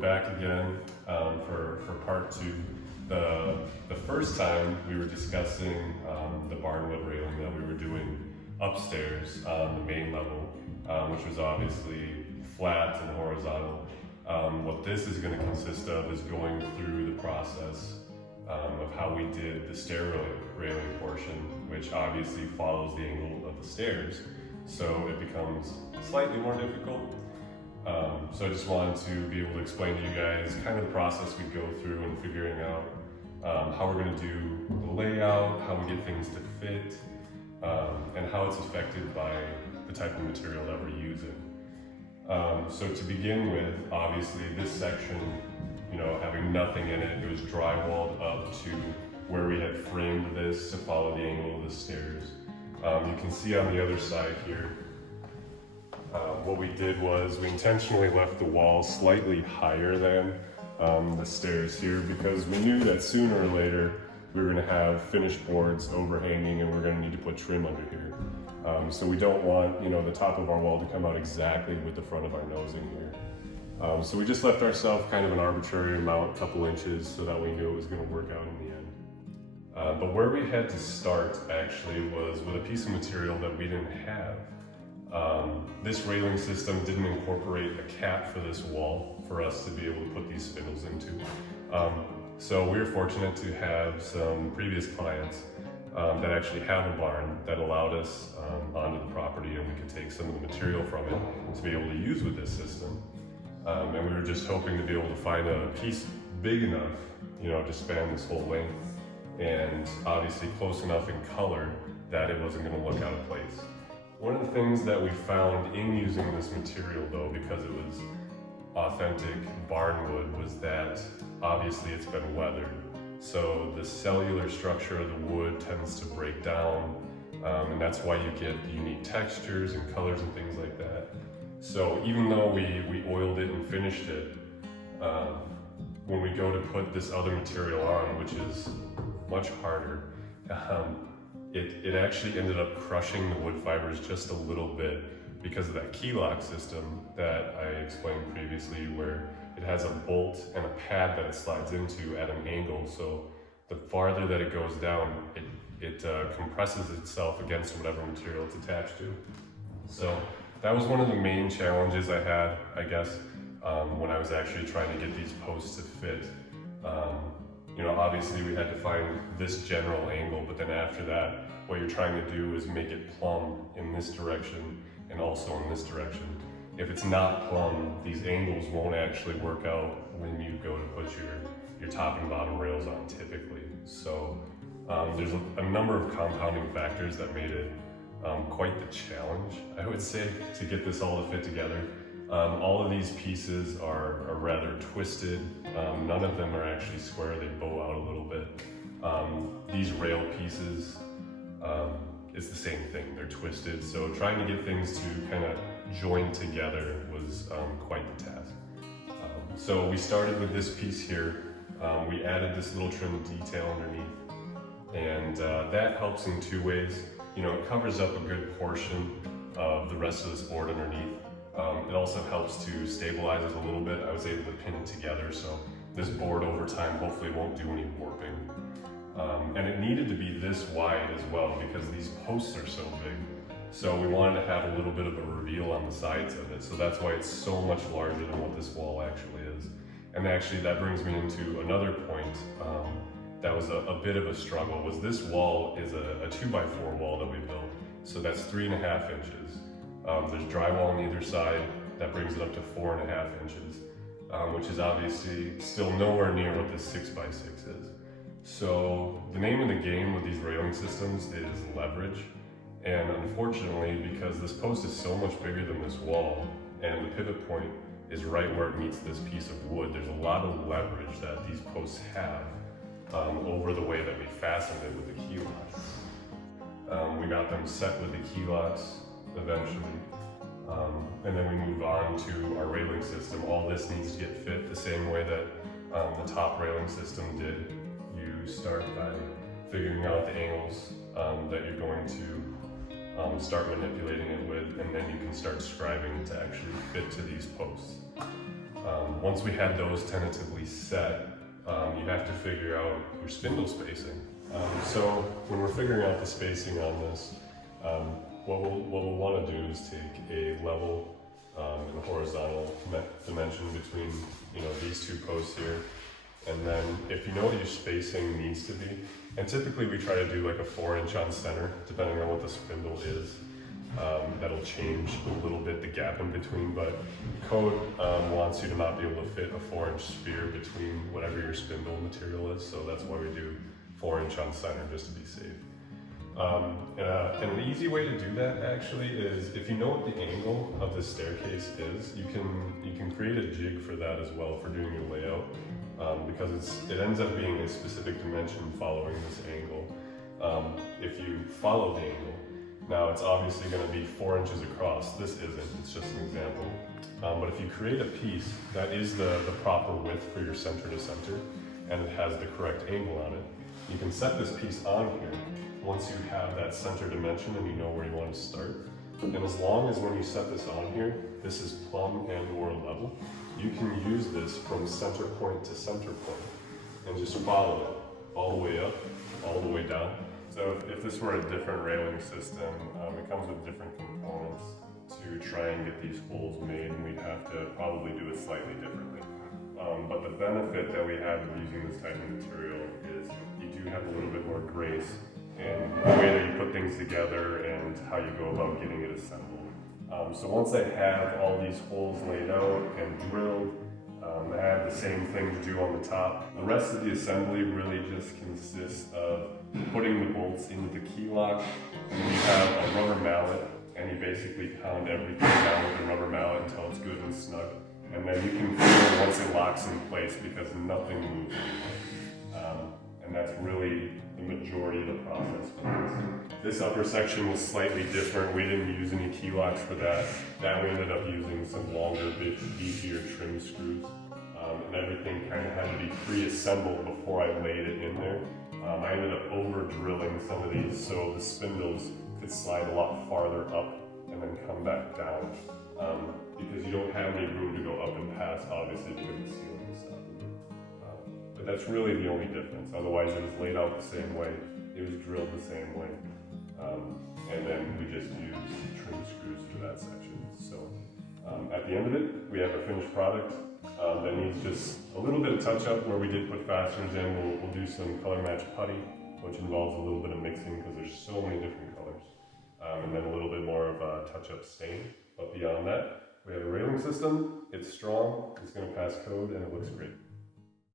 back again for part two. The first time we were discussing the barnwood railing that we were doing upstairs on the main level, which was obviously flat and horizontal. What this is going to consist of is going through the process of how we did the stair railing portion, which obviously follows the angle of the stairs, so it becomes slightly more difficult. So I just wanted to be able to explain to you guys kind of the process we go through in figuring out how we're going to do the layout, how we get things to fit, and how it's affected by the type of material that we're using. So to begin with, obviously this section, having nothing in it, it was drywalled up to where we had framed this to follow the angle of the stairs. You can see on the other side here, what we did was we intentionally left the wall slightly higher than the stairs here, because we knew that sooner or later we were going to have finished boards overhanging and we're going to need to put trim under here. So we don't want the top of our wall to come out exactly with the front of our nosing here. So we just left ourselves kind of an arbitrary amount, a couple inches, so that we knew it was going to work out in the end. But where we had to start actually was with a piece of material that we didn't have. This railing system didn't incorporate a cap for this wall for us to be able to put these spindles into. So we were fortunate to have some previous clients that actually have a barn that allowed us onto the property, and we could take some of the material from it to be able to use with this system. And we were just hoping to be able to find a piece big enough, to span this whole length, and obviously close enough in color that it wasn't going to look out of place. One of the things that we found in using this material, though, because it was authentic barnwood, was that obviously it's been weathered. So the cellular structure of the wood tends to break down, and that's why you get unique textures and colors and things like that. So even though we oiled it and finished it, when we go to put this other material on, which is much harder, it actually ended up crushing the wood fibers just a little bit because of that key lock system that I explained previously, where it has a bolt and a pad that it slides into at an angle. So the farther that it goes down, it compresses itself against whatever material it's attached to. So that was one of the main challenges I had, I guess, when I was actually trying to get these posts to fit. Obviously we had to find this general angle, but then after that, what you're trying to do is make it plumb in this direction and also in this direction. If it's not plumb, these angles won't actually work out when you go to put your top and bottom rails on typically. So there's a number of compounding factors that made it quite the challenge, I would say, to get this all to fit together. All of these pieces are rather twisted. None of them are actually square, they bow out a little bit. These rail pieces, it's the same thing, they're twisted. So trying to get things to kind of join together was quite the task. So we started with this piece here. We added this little trim detail underneath, and that helps in two ways. It covers up a good portion of the rest of this board underneath. It also helps to stabilize it a little bit. I was able to pin it together, so this board over time hopefully won't do any warping. And it needed to be this wide as well because these posts are so big. So we wanted to have a little bit of a reveal on the sides of it. So that's why it's so much larger than what this wall actually is. And actually that brings me into another point that was a bit of a struggle, was this wall is a 2x4 wall that we built. So that's 3.5 inches. There's drywall on either side that brings it up to 4.5 inches, which is obviously still nowhere near what this 6x6 is. So the name of the game with these railing systems is leverage. And unfortunately, because this post is so much bigger than this wall, and the pivot point is right where it meets this piece of wood, there's a lot of leverage that these posts have over the way that we fastened it with the key locks. We got them set with the key locks eventually, and then we moved on to our railing system. All this needs to get fit the same way that the top railing system did. You start by figuring out the angles that you're going to start manipulating it with, and then you can start scribing to actually fit to these posts. Once we had those tentatively set, you have to figure out your spindle spacing. So when we're figuring out the spacing on this, what we'll want to do is take a level and horizontal dimension between these two posts here, and then if you know what your spacing needs to be, and typically we try to do like a 4-inch on center, depending on what the spindle is. That'll change a little bit the gap in between, but code wants you to not be able to fit a 4-inch sphere between whatever your spindle material is, so that's why we do 4-inch on center, just to be safe. And an easy way to do that actually is, if you know what the angle of the staircase is, you can create a jig for that as well for doing your layout, because it ends up being a specific dimension following this angle. If you follow the angle, now it's obviously going to be 4 inches across. This isn't, it's just an example. But if you create a piece that is the proper width for your center to center, and it has the correct angle on it, you can set this piece on here once you have that center dimension and you know where you want to start. And as long as when you set this on here, this is plumb and or level, you can use this from center point to center point and just follow it all the way up, all the way down. So if this were a different railing system, it comes with different components to try and get these holes made, and we'd have to probably do it slightly differently. But the benefit that we have of using this type of material is you do have a little bit more grace in the way that you put things together and how you go about getting it assembled. So once I have all these holes laid out and drilled, I have the same thing to do on the top. The rest of the assembly really just consists of putting the bolts into the key lock, and then you have a rubber mallet, and you basically pound everything down with a rubber mallet until it's good and snug. And then you can feel once it locks in place because nothing moves anymore. And that's really the majority of the process for this. This upper section was slightly different. We didn't use any key locks for that. That we ended up using some longer, beefier trim screws. And everything kind of had to be pre-assembled before I laid it in there. I ended up over-drilling some of these so the spindles could slide a lot farther up and then come back down. Because you don't have any room to go up and past, obviously, because the ceiling is stuff. But that's really the only difference. Otherwise, it was laid out the same way. It was drilled the same way. And then we just used trim screws for that section. So at the end of it, we have a finished product that needs just a little bit of touch-up. Where we did put fasteners in, we'll do some color match putty, which involves a little bit of mixing because there's so many different colors. And then a little bit more of a touch-up stain. But beyond that, we have a railing system. It's strong, it's going to pass code, and it looks great.